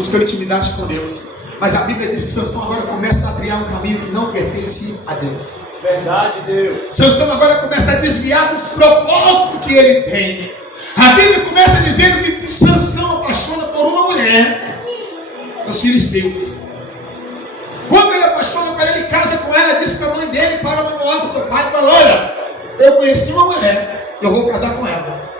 buscando intimidade com Deus. Mas a Bíblia diz que Sansão agora começa a trilhar um caminho que não pertence a Deus. Verdade, Deus. Sansão agora começa a desviar dos propósitos que ele tem. A Bíblia começa dizendo que Sansão apaixona por uma mulher dos filisteus. Quando ele apaixona por ela, ele casa com ela, diz para a mãe dele, para Manoel, para seu pai, e fala: olha, eu conheci uma mulher, eu vou casar com ela.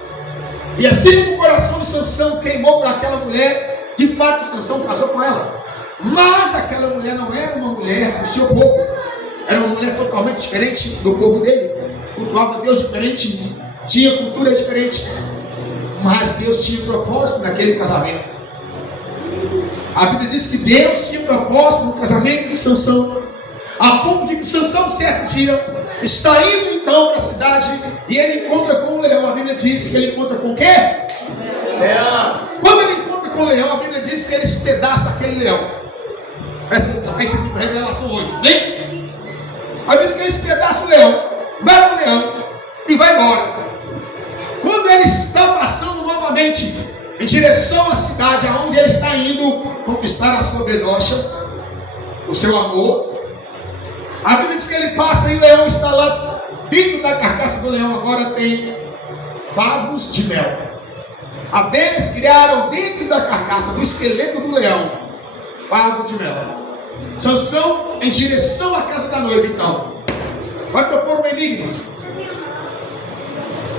E assim como o coração de Sansão queimou por aquela mulher, de fato Sansão casou com ela. Mas aquela mulher não era uma mulher do seu povo, era uma mulher totalmente diferente do povo dele, cultuava Deus diferente, tinha cultura diferente. Mas Deus tinha propósito naquele casamento. A Bíblia diz que Deus tinha propósito no casamento de Sansão, a ponto de que Sansão, certo dia, está indo então para a cidade e ele encontra com o leão. A Bíblia diz que ele encontra com o quê? Leão. Quando ele encontra com o leão, a Bíblia diz que ele espedaça aquele leão. Presta atenção, isso aqui é revelação hoje, bem? A Bíblia diz que ele espedaça o leão, mata o leão e vai embora. Quando ele está passando novamente em direção à cidade aonde ele está indo conquistar a sua bedocha, o seu amor, a Bíblia diz que ele passa e o leão está lá dentro da carcaça do leão. Agora tem favos de mel. Abelhas criaram dentro da carcaça, do esqueleto do leão, favo de mel. Sansão em direção à casa da noiva então vai propor um enigma.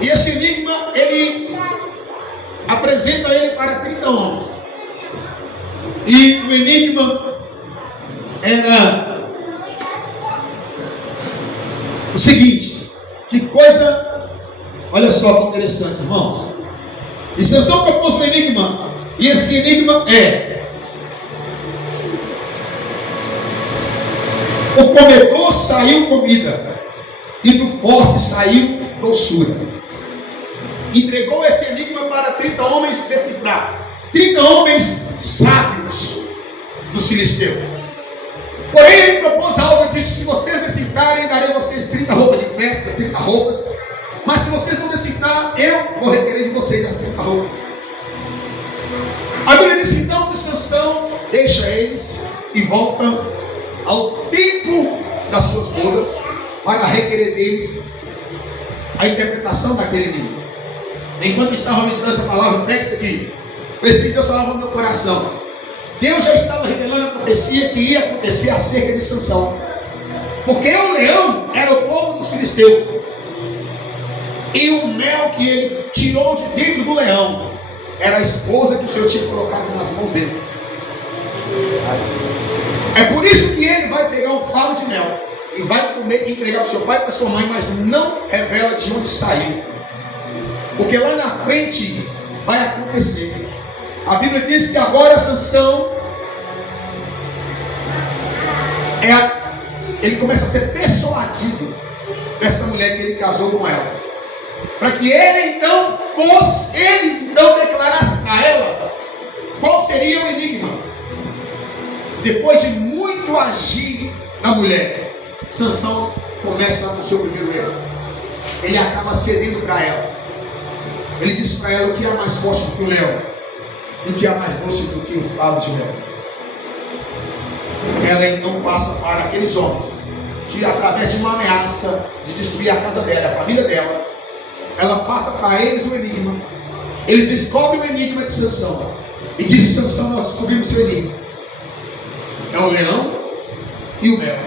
E esse enigma ele apresenta ele para 30 homens. E o enigma era o seguinte: que coisa, olha só que interessante, irmãos. E Sansão propôs um enigma, e esse enigma é: o comedor saiu comida, e do forte saiu doçura. Entregou esse enigma para 30 homens decifrar, 30 homens sábios dos filisteus. Porém ele propôs algo e disse: se vocês decifrarem, darei a vocês 30 roupas de festa, 30 roupas. Mas se vocês não decifrar, eu vou requerer de vocês as 30 roupas. A Bíblia diz então que Sansão deixa eles e volta ao tempo das suas bodas para requerer deles a interpretação daquele enigma. Enquanto estava meditando essa palavra, pega isso aqui. O Espírito de Deus falava no meu coração. Deus já estava revelando a profecia que ia acontecer acerca de Sansão. Porque o leão era o povo dos filisteus. E o mel que ele tirou de dentro do leão era a esposa que o Senhor tinha colocado nas mãos dele. É por isso que ele vai pegar um favo de mel e vai comer e entregar para o seu pai e para sua mãe, mas não revela de onde saiu. Porque lá na frente vai acontecer. A Bíblia diz que agora Sansão ele começa a ser persuadido dessa mulher que ele casou com ela, para que ele então declarasse para ela qual seria o enigma. Depois de muito agir da mulher, Sansão começa o seu primeiro erro. Ele acaba cedendo para ela. Ele disse para ela: o que é mais forte do que o leão? E o que é mais doce do que o favo de mel? Ela então passa para aqueles homens que, através de uma ameaça de destruir a casa dela, a família dela, ela passa para eles o enigma. Eles descobrem o enigma de Sansão e diz: Sansão, nós descobrimos o seu enigma. É o leão e o mel.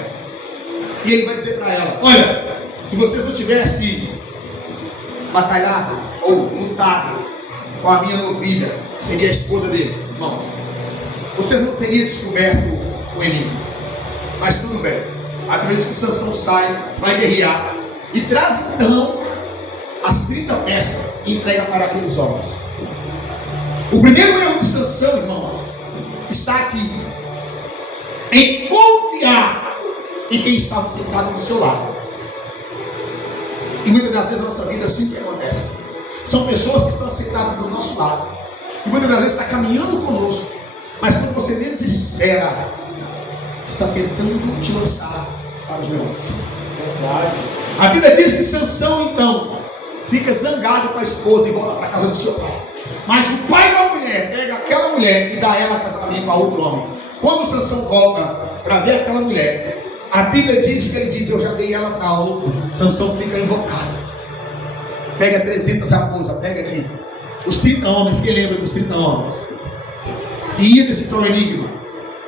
E ele vai dizer para ela: olha, se vocês não tivessem batalhado ou lutado com a minha novilha, que seria a esposa dele, irmãos, vocês não teriam descoberto o enigma. Mas tudo bem. A Bíblia diz que Sansão sai, vai guerrear e traz então as 30 peças e entrega para aqueles homens. O primeiro erro de Sansão, irmãos, está aqui em confiar em quem estava sentado do seu lado. E muitas das vezes na nossa vida assim que acontece. São pessoas que estão sentadas do nosso lado e muitas das vezes está caminhando conosco, mas quando você menos espera, está tentando te lançar para os leões. A Bíblia diz que Sansão então fica zangado com a esposa e volta para a casa do seu pai. Mas o pai da mulher pega aquela mulher e dá ela casamento para outro homem. Quando Sansão volta para ver aquela mulher, a Bíblia diz que ele diz: eu já dei ela para outro. Sansão fica invocado. Pega 300 raposas, pega aqui. Os 30 homens, quem lembra dos 30 homens? Que ia decifrar o enigma.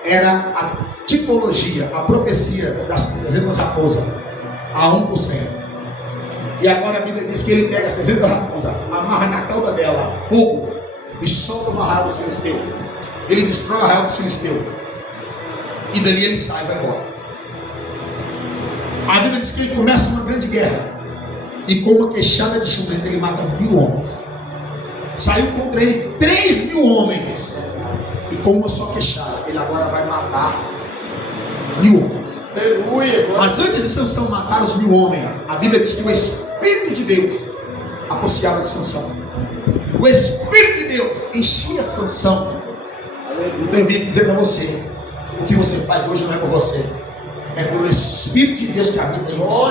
Era a tipologia, a profecia das 300 raposas. A 1%. E agora a Bíblia diz que ele pega as 300 raposas, amarra na cauda dela fogo e solta uma arraial dos filisteus. Ele destrói a arraial dos filisteus. E dali ele sai e vai embora. A Bíblia diz que ele começa uma grande guerra. E com uma queixada de jumento ele mata 1000 homens. Saiu contra ele 3.000 homens. E com uma só queixada ele agora vai matar 1000 homens. Aleluia. Mas antes de Sansão matar os 1000 homens, a Bíblia diz que o Espírito de Deus apossava de Sansão. O Espírito de Deus enchia Sansão. Então eu vim aqui dizer para você: o que você faz hoje não é por você, é pelo Espírito de Deus que habita em você.